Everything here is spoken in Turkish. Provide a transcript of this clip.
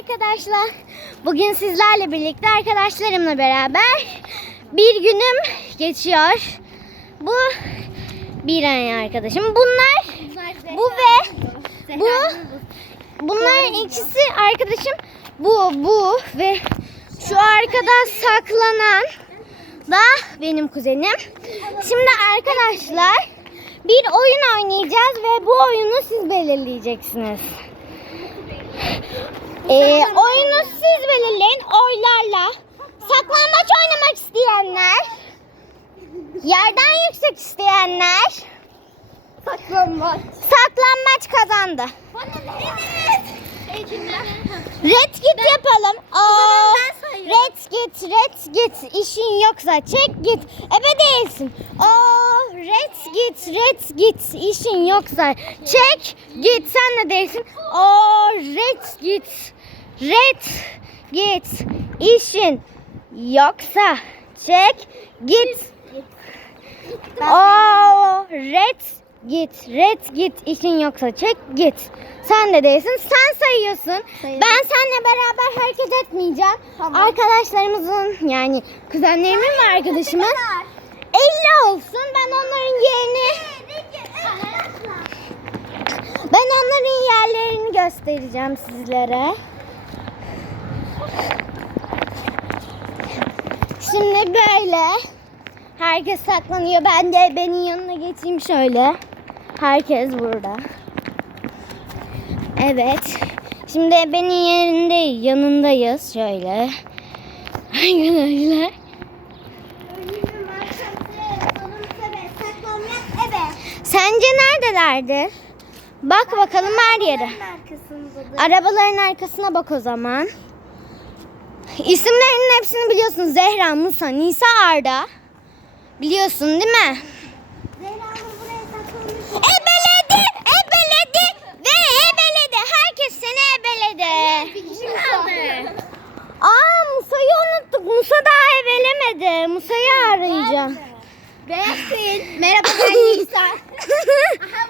arkadaşlar. Bugün sizlerle birlikte arkadaşlarımla beraber bir günüm geçiyor. Bu bir ay arkadaşım. Bunlar bu ve bu bunların ikisi arkadaşım bu bu ve şu arkada saklanan da benim kuzenim. Şimdi arkadaşlar bir oyun oynayacağız ve bu oyunu siz belirleyeceksiniz. Ee, oyunu siz belirleyin oylarla. Saklambaç oynamak isteyenler, yerden yüksek isteyenler, Saklanmaç. saklambaç kazandı. Evet. Red git yapalım. Sayıyorum. red git, red git. İşin yoksa çek git. Ebe değilsin. Aa, red git, red git. İşin yoksa çek git. Sen de değilsin. Aa, red git, red git. İşin yoksa çek git. Aa, red git, red git. İşin yoksa çek git. Sen de değilsin. Sen sayıyorsun. Sayıyorum. Ben seninle beraber hareket etmeyeceğim. Tamam. Arkadaşlarımızın yani kuzenlerimin ve arkadaşımın 50 olsun. Ben göstereceğim sizlere. Şimdi böyle. Herkes saklanıyor. Ben de benim yanına geçeyim şöyle. Herkes burada. Evet. Şimdi benim yerinde yanındayız şöyle. Arkadaşlar. Sence neredelerdi? Bak bakalım her yere. Arabaların arkasına bak o zaman. İsimlerinin hepsini biliyorsun. Zehra, Musa, Nisa, Arda. Biliyorsun değil mi? Ebeledi, ebeledi ve ebeledi. Herkes seni ebeledi. Aa Musa'yı unuttuk. Musa daha ebelemedi. Musa'yı arayacağım. Beyaz değil. Merhaba ben Nisa. Aha